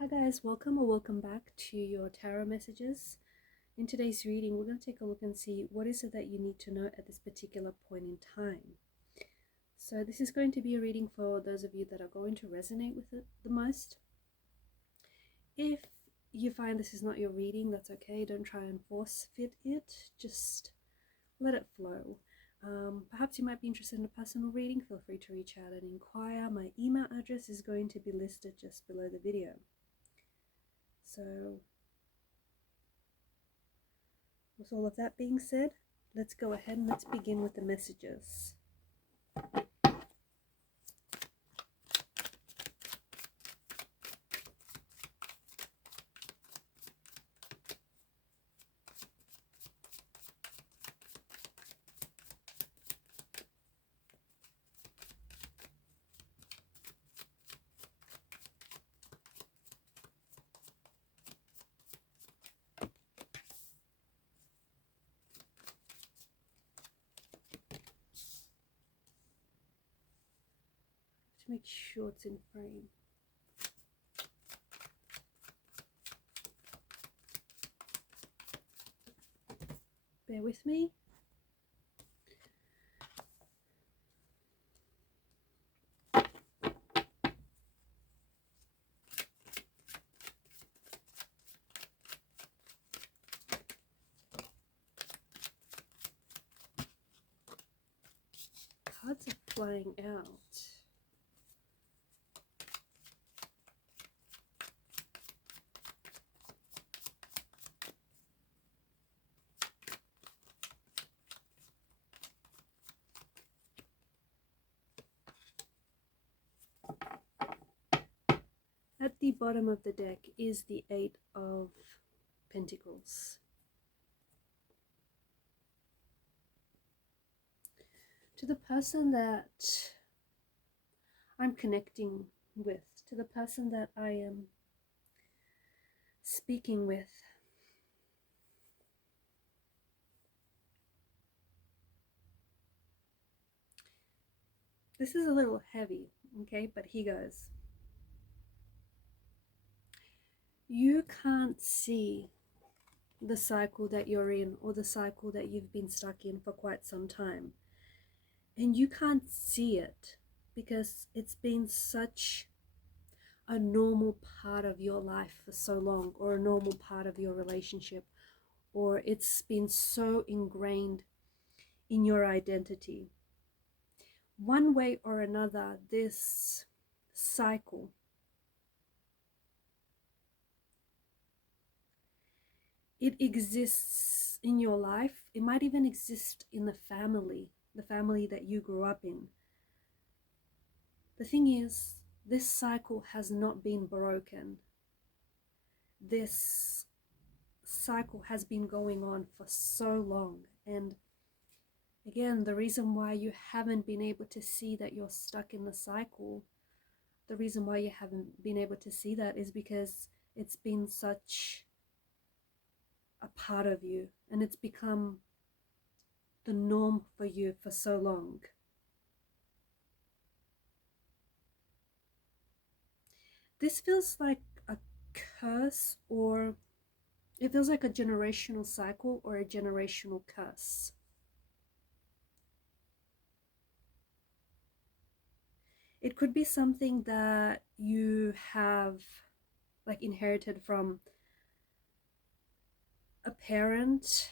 Hi guys, welcome or welcome back to your tarot messages. In today's reading, we're going to take a look and see what is it that you need to know at this particular point in time. So this is going to be a reading for those of you that are going to resonate with it the most. If you find this is not your reading, that's okay. Don't try and force fit it. Just let it flow. Perhaps you might be interested in a personal reading. Feel free to reach out and inquire. My email address is going to be listed just below the video. So with all of that being said, let's go ahead and let's begin with the messages. To make sure it's in frame. Bear with me. Cards are flying out. At the bottom of the deck is the Eight of Pentacles. To the person that I'm connecting with, to the person that I am speaking with, this is a little heavy, okay, but here goes. You can't see the cycle that you're in or the cycle that you've been stuck in for quite some time. And you can't see it because it's been such a normal part of your life for so long, or a normal part of your relationship, or it's been so ingrained in your identity. One way or another, this cycle it exists in your life. It might even exist in the family that you grew up in. The thing is, this cycle has not been broken. This cycle has been going on for so long. And again, the reason why you haven't been able to see that you're stuck in the cycle, the reason why you haven't been able to see that is because it's been such a part of you, and it's become the norm for you for so long. This feels like a curse, or it feels like a generational cycle or a generational curse. It could be something that you have like inherited from a parent,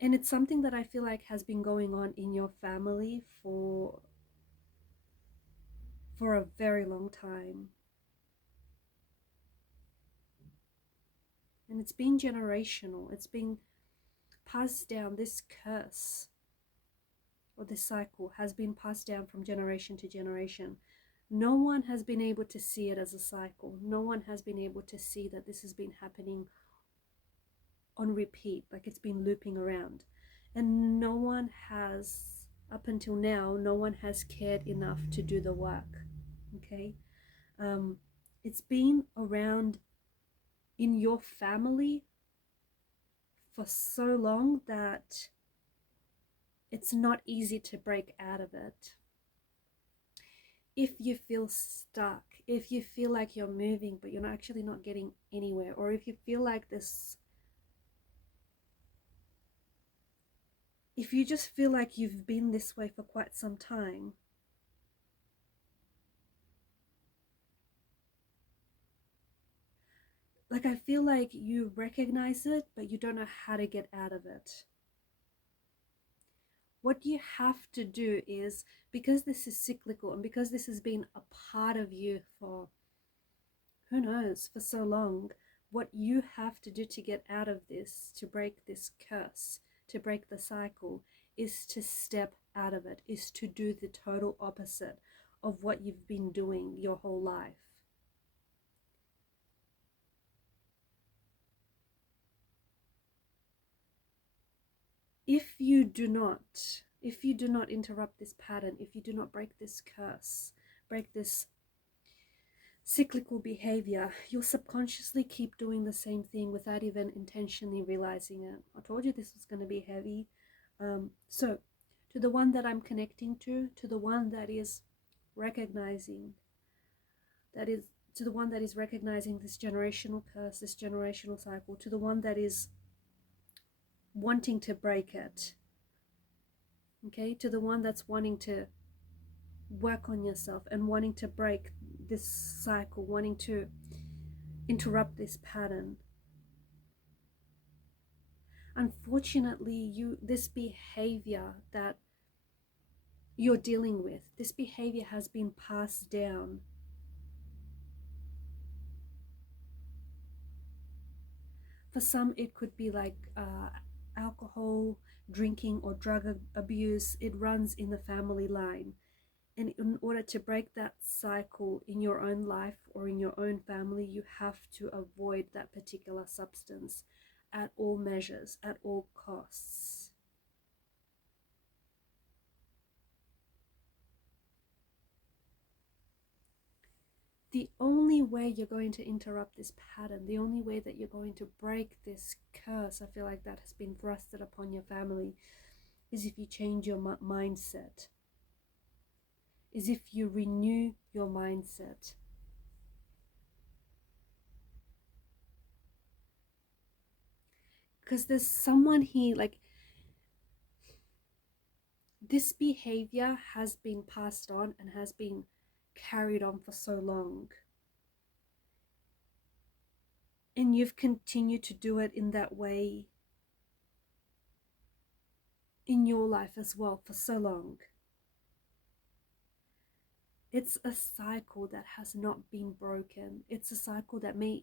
and it's something that I feel like has been going on in your family for a very long time. And it's been generational. It's been passed down. This curse or this cycle has been passed down from generation to generation. No one has been able to see it as a cycle. No one has been able to see that this has been happening on repeat, like it's been looping around. And no one has, up until now, no one has cared enough to do the work. Okay? It's been around in your family for so long that it's not easy to break out of it. if you feel stuck, if you feel like you're moving but you're actually not getting anywhere, or if you feel like this, if you just feel like you've been this way for quite some time, like I feel like you recognize it, but you don't know how to get out of it. What you have to do is, because this is cyclical and because this has been a part of you for, who knows, for so long, what you have to do to get out of this, to break this curse, to break the cycle, is to step out of it, is to do the total opposite of what you've been doing your whole life. If you do not interrupt this pattern, if you do not break this curse, break this cyclical behavior, you'll subconsciously keep doing the same thing without even intentionally realizing it. I told you this was going to be heavy. So to the one that I'm connecting to the one that is recognizing, to the one that is recognizing this generational curse, this generational cycle, to the one that is wanting to break it, okay, to the one that's wanting to work on yourself and wanting to break this cycle, wanting to interrupt this pattern. Unfortunately, this behavior that you're dealing with, this behavior has been passed down. For some, it could be like alcohol, drinking, or drug abuse. It runs in the family line. And in order to break that cycle in your own life or in your own family, you have to avoid that particular substance at all measures, at all costs. The only way you're going to interrupt this pattern, the only way that you're going to break this curse, I feel like that has been thrusted upon your family, is if you change your mindset, is if you renew your mindset. Because there's someone here, like, this behavior has been passed on and has been carried on for so long. And you've continued to do it in that way in your life as well for so long. It's a cycle that has not been broken. It's a cycle that may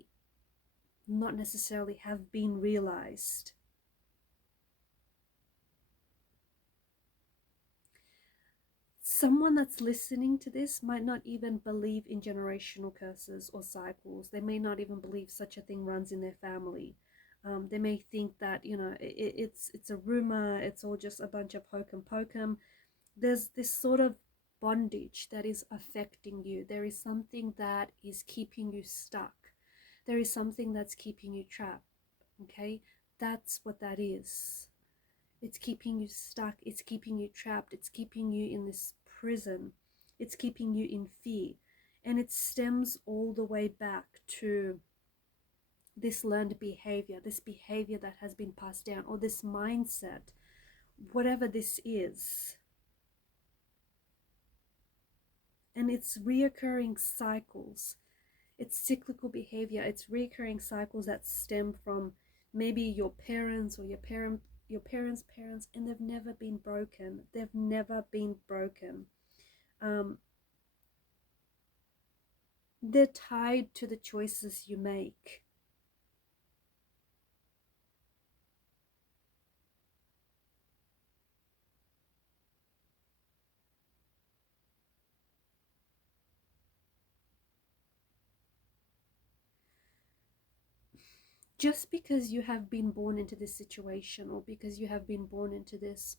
not necessarily have been realized. Someone that's listening to this might not even believe in generational curses or cycles. They may not even believe such a thing runs in their family. They may think that, you know, it's a rumor, it's all just a bunch of hokum pokum. There's this sort of bondage that is affecting you. There is something that is keeping you stuck. There is something that's keeping you trapped, okay? That's what that is. It's keeping you stuck. It's keeping you trapped. It's keeping you in this prison. It's keeping you in fear. And it stems all the way back to this learned behavior, this behavior that has been passed down, or this mindset, whatever this is. And it's reoccurring cycles. It's cyclical behavior. It's reoccurring cycles that stem from maybe your parents or your parents' parents, and they've never been broken. They've never been broken. They're tied to the choices you make. Just because you have been born into this situation, or because you have been born into this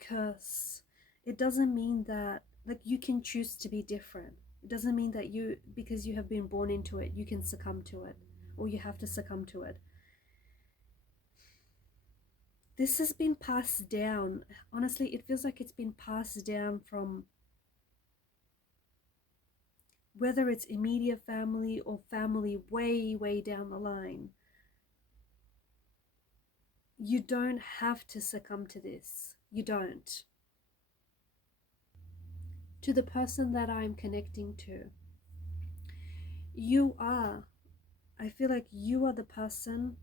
curse, it doesn't mean that, like, you can choose to be different. It doesn't mean that because you have been born into it, you can succumb to it, or you have to succumb to it. This has been passed down. Honestly, it feels like it's been passed down from whether it's immediate family or family way down the line. You don't have to succumb to this. You don't. To the person that I'm connecting to, I feel like you are the person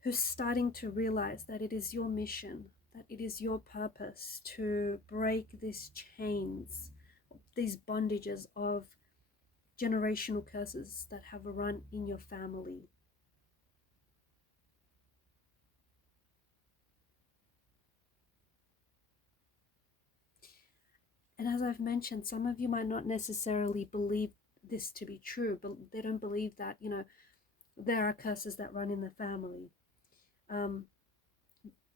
who's starting to realize that it is your mission, that it is your purpose to break these chains, these bondages of generational curses that have run in your family. And as I've mentioned, some of you might not necessarily believe this to be true, but they don't believe that, there are curses that run in the family.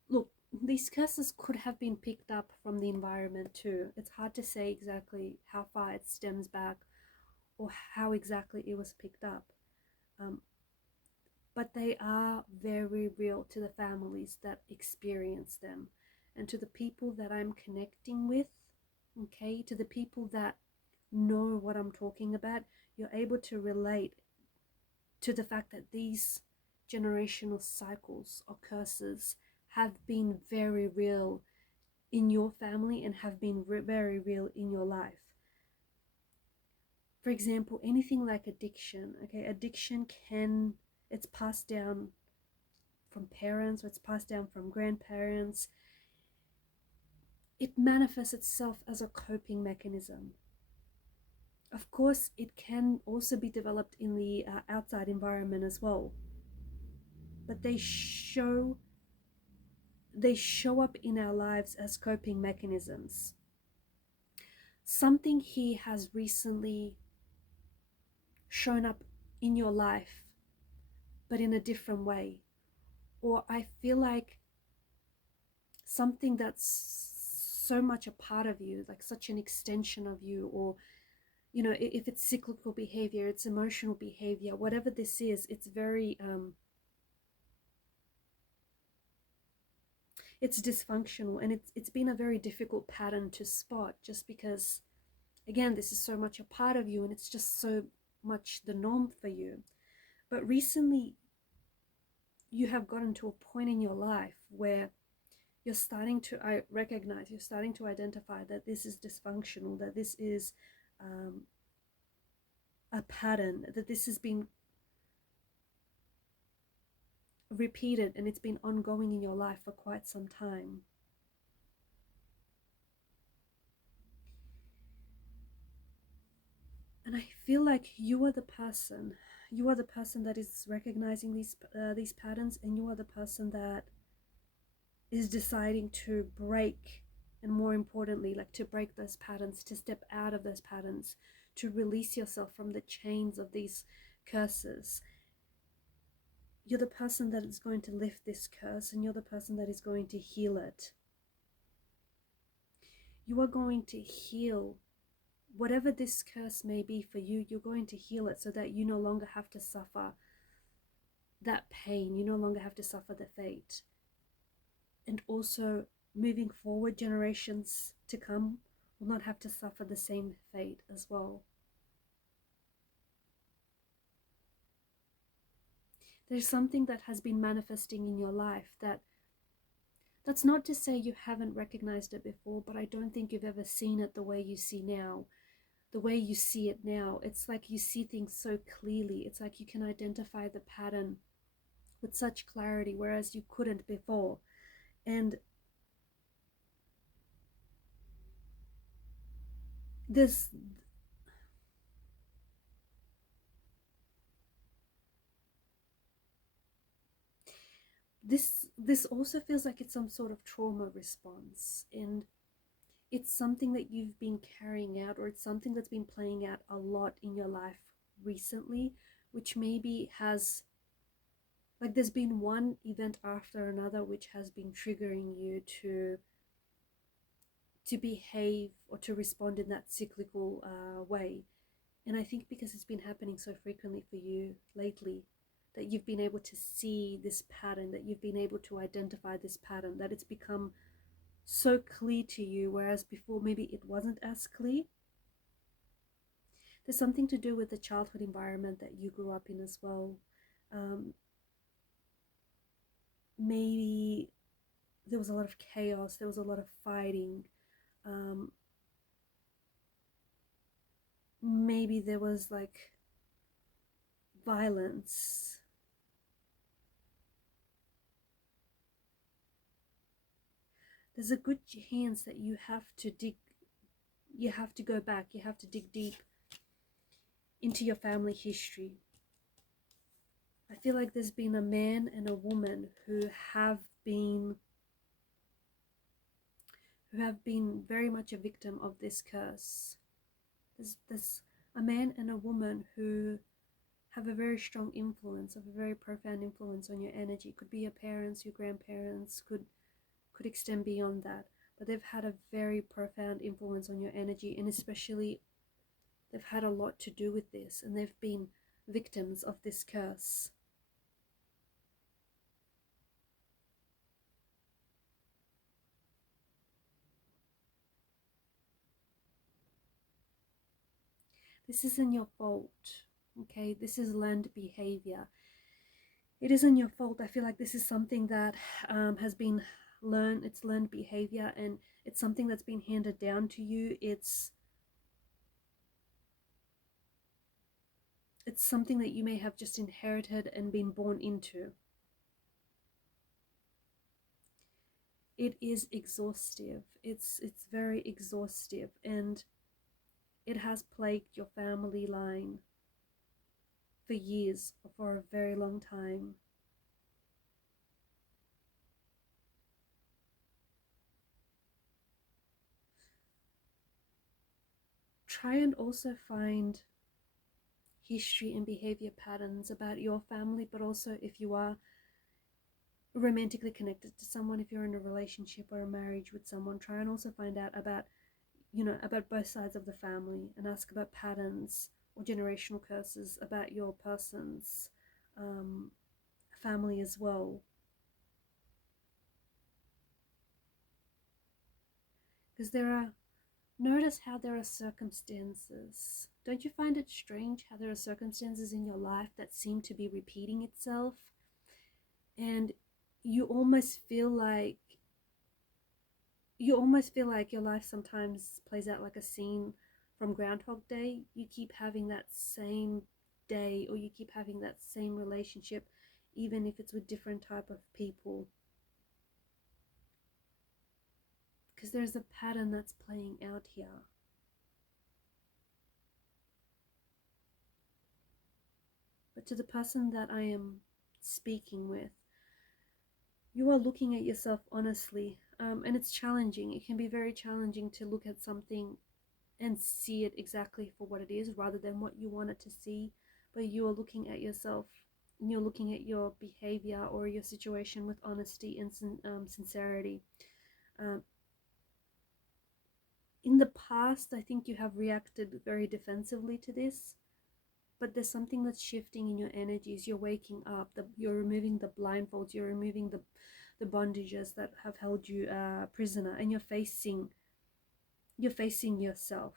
Look, these curses could have been picked up from the environment too. It's hard to say exactly how far it stems back or how exactly it was picked up. But they are very real to the families that experience them, and to the people that I'm connecting with, okay, to the people that know what I'm talking about. You're able to relate to the fact that these generational cycles or curses have been very real in your family and have been very real in your life. For example, anything like addiction, okay, it's passed down from parents, or it's passed down from grandparents. It manifests itself as a coping mechanism. Of course, it can also be developed in the outside environment as well. But they show up in our lives as coping mechanisms. Something here has recently shown up in your life, but in a different way. Or I feel like something that's so much a part of you, like such an extension of you, or if it's cyclical behavior, it's emotional behavior, whatever this is, it's very it's dysfunctional, and it's been a very difficult pattern to spot, just because, again, this is so much a part of you and it's just so much the norm for you. But recently you have gotten to a point in your life where you're starting to recognize, you're starting to identify that this is dysfunctional, that this is a pattern, that this has been repeated and it's been ongoing in your life for quite some time. And I feel like you are the person that is recognizing these patterns, and you are the person that is deciding to break, and more importantly, like to break those patterns, to step out of those patterns, to release yourself from the chains of these curses. You're the person that is going to lift this curse, and you're the person that is going to heal it. You are going to heal whatever this curse may be for you. You're going to heal it so that you no longer have to suffer that pain. You no longer have to suffer the fate. And also, moving forward, generations to come will not have to suffer the same fate as well. There's something that has been manifesting in your life that's not to say you haven't recognized it before, but I don't think you've ever seen it the way you see now. The way you see it now, it's like you see things so clearly. It's like you can identify the pattern with such clarity, whereas you couldn't before. And this also feels like it's some sort of trauma response, and it's something that you've been carrying out, or it's something that's been playing out a lot in your life recently, which maybe has, like, there's been one event after another which has been triggering you to behave or to respond in that cyclical way. And I think because it's been happening so frequently for you lately, that you've been able to see this pattern, that you've been able to identify this pattern, that it's become so clear to you, whereas before maybe it wasn't as clear. There's something to do with the childhood environment that you grew up in as well. Maybe there was a lot of chaos, there was a lot of fighting. Maybe there was like violence. There's a good chance that you have to go back, you have to dig deep into your family history. I feel like there's been a man and a woman who have been very much a victim of this curse. There's a man and a woman who have a very strong influence, of a very profound influence on your energy. It could be your parents, your grandparents, could extend beyond that. But they've had a very profound influence on your energy, and especially they've had a lot to do with this, and they've been victims of this curse. This isn't your fault, okay? This is learned behavior. It isn't your fault. I feel like this is something that has been learned. It's learned behavior, and it's something that's been handed down to you. It's something that you may have just inherited and been born into. It is exhaustive. It's very exhaustive, and it has plagued your family line for years, for a very long time. Try and also find history and behavior patterns about your family, but also if you are romantically connected to someone, if you're in a relationship or a marriage with someone, try and also find out about, about both sides of the family, and ask about patterns or generational curses about your person's family as well. Because notice how there are circumstances. Don't you find it strange how there are circumstances in your life that seem to be repeating itself? And you almost feel like your life sometimes plays out like a scene from Groundhog Day. You keep having that same day, or you keep having that same relationship, even if it's with different type of people. Because there's a pattern that's playing out here. But to the person that I am speaking with, you are looking at yourself honestly, and it's challenging. It can be very challenging to look at something and see it exactly for what it is, rather than what you want it to see. But you are looking at yourself, and you're looking at your behavior or your situation with honesty and sincerity. In the past, I think you have reacted very defensively to this, but there's something that's shifting in your energies. You're waking up, you're removing the blindfolds, you're removing the bondages that have held you prisoner, and you're facing yourself.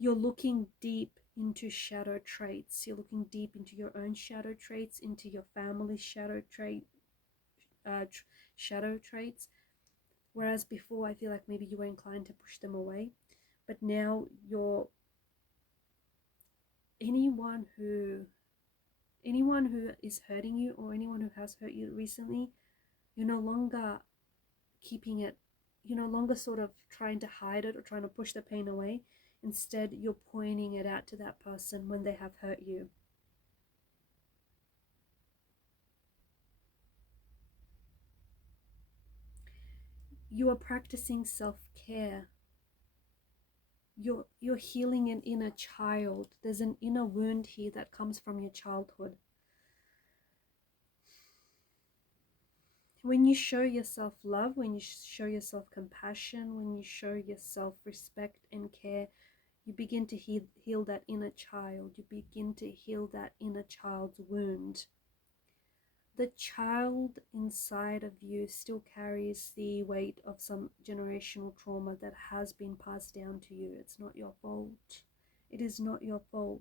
You're looking deep into shadow traits. You're looking deep into your own shadow traits, into your family's shadow traits. Whereas before, I feel like maybe you were inclined to push them away, but now anyone who is hurting you, or anyone who has hurt you recently, you're no longer keeping it. You're no longer sort of trying to hide it or trying to push the pain away. Instead, you're pointing it out to that person when they have hurt you. You are practicing self-care. You're healing an inner child. There's an inner wound here that comes from your childhood. When you show yourself love, when you show yourself compassion, when you show yourself respect and care, You begin to heal that inner child. You begin to heal that inner child's wound. The child inside of you still carries the weight of some generational trauma that has been passed down to you. It's not your fault. It is not your fault.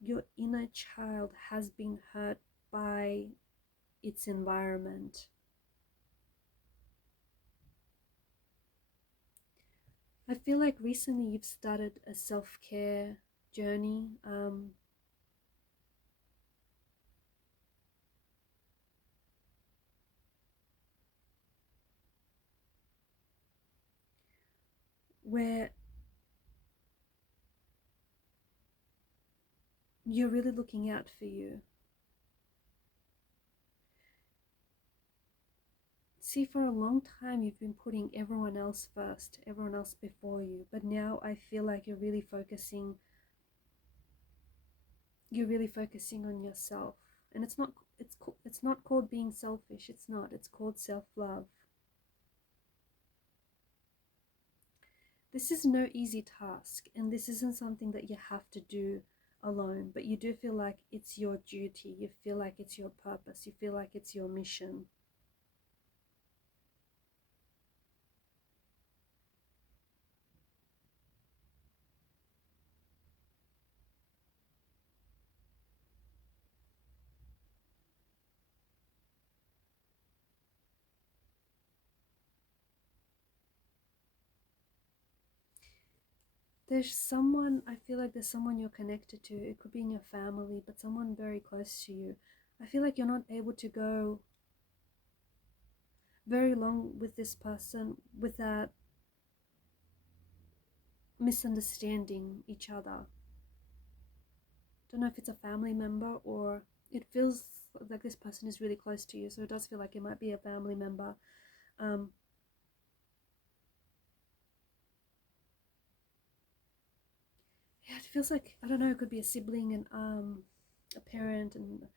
Your inner child has been hurt by its environment. I feel like recently you've started a self-care journey. Where you're really looking out for you. See, for a long time you've been putting everyone else first, everyone else before you, but now I feel like you're really focusing on yourself. And it's not called being selfish. It's not. It's called self-love. This is no easy task, and this isn't something that you have to do alone, but you do feel like it's your duty. You feel like it's your purpose. You feel like it's your mission. There's someone, I feel like there's someone you're connected to. It could be in your family, but someone very close to you. I feel like you're not able to go very long with this person without misunderstanding each other. Don't know if it's a family member, or it feels like this person is really close to you, so it does feel like it might be a family member. Yeah, it feels like, I don't know, it could be a sibling and a parent and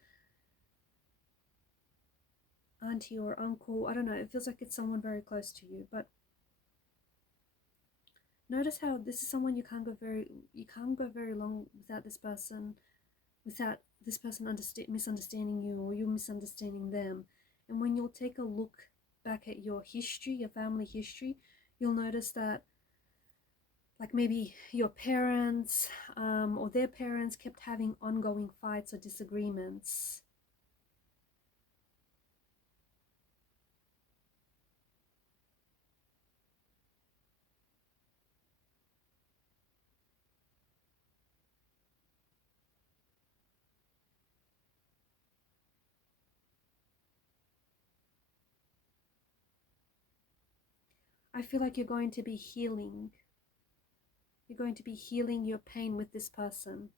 auntie or uncle. I don't know, it feels like it's someone very close to you. But notice how this is someone you can't go very long without this person, misunderstanding you, or you misunderstanding them. And when you'll take a look back at your history, your family history, you'll notice that, like, maybe your parents or their parents kept having ongoing fights or disagreements. I feel like you're going to be healing. You're going to be healing your pain with this person.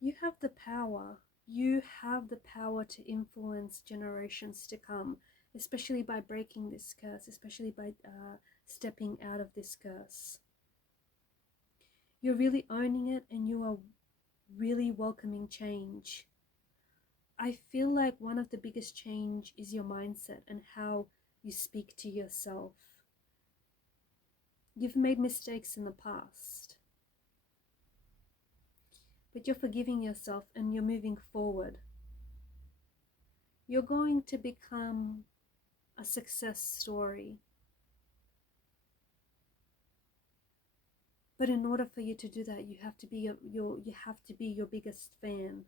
You have the power. You have the power to influence generations to come, especially by breaking this curse, especially by stepping out of this curse. You're really owning it, and you are really welcoming change. I feel like one of the biggest change is your mindset and how you speak to yourself. You've made mistakes in the past, but you're forgiving yourself and you're moving forward. You're going to become a success story. But in order for you to do that, you have to be your biggest fan.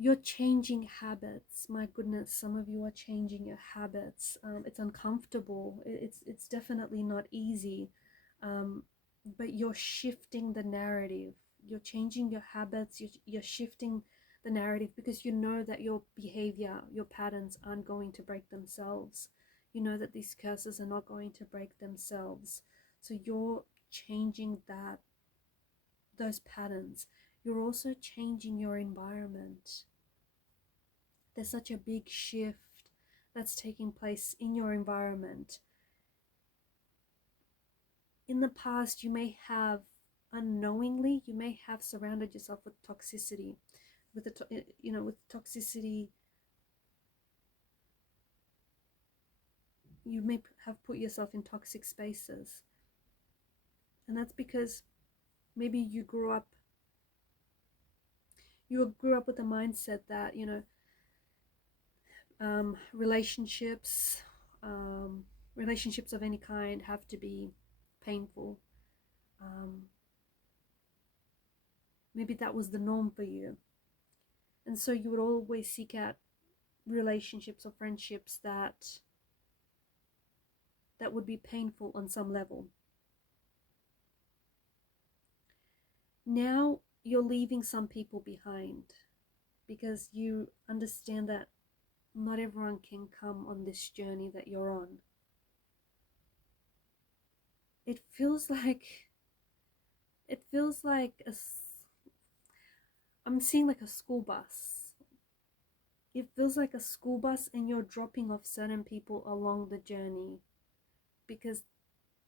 You're changing habits. My goodness, some of you are changing your habits. It's uncomfortable. It's definitely not easy. But you're shifting the narrative. You're changing your habits. You're shifting the narrative because you know that your behavior, your patterns aren't going to break themselves. You know that these curses are not going to break themselves. So you're changing those patterns. You're also changing your environment. There's such a big shift that's taking place in your environment. In the past, you may have unknowingly, you may have surrounded yourself with toxicity, with with toxicity. You may have put yourself in toxic spaces, and that's because maybe you grew up with a mindset that relationships relationships of any kind have to be painful. Maybe that was the norm for you, and so you would always seek out relationships or friendships that would be painful on some level. Now you're leaving some people behind because you understand that not everyone can come on this journey that you're on. It feels like I'm seeing like a school bus. It feels like a school bus, and you're dropping off certain people along the journey because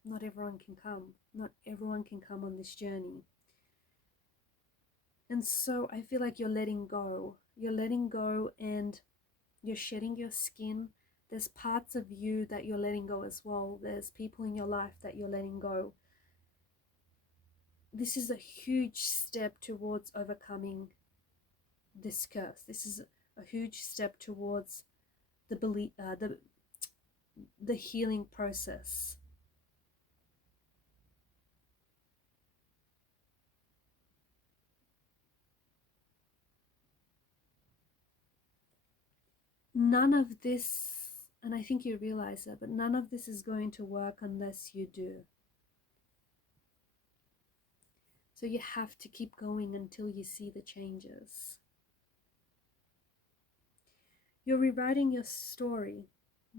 not everyone can come. Not everyone can come on this journey. And so I feel like you're letting go. You're letting go and you're shedding your skin. There's parts of you that you're letting go as well. There's people in your life that you're letting go. This is a huge step towards overcoming this curse. This is a huge step towards the healing process. None of this, and I think you realize that, but none of this is going to work unless you do. So you have to keep going until you see the changes. You're rewriting your story,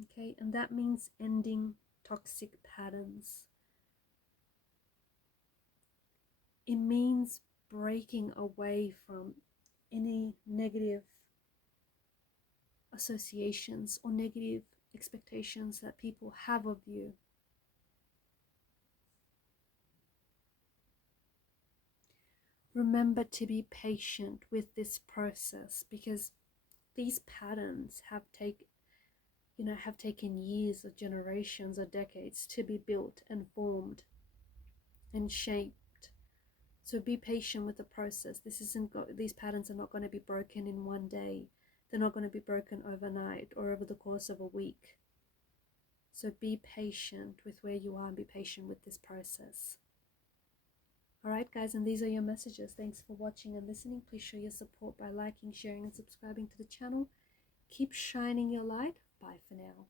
okay? And that means ending toxic patterns. It means breaking away from any negative associations or negative expectations that people have of you. Remember to be patient with this process, because these patterns have taken years or generations or decades to be built and formed and shaped. So be patient with the process. These patterns are not going to be broken in one day. They're not going to be broken overnight or over the course of a week. So be patient with where you are and be patient with this process. Alright guys, and these are your messages. Thanks for watching and listening. Please show your support by liking, sharing and subscribing to the channel. Keep shining your light. Bye for now.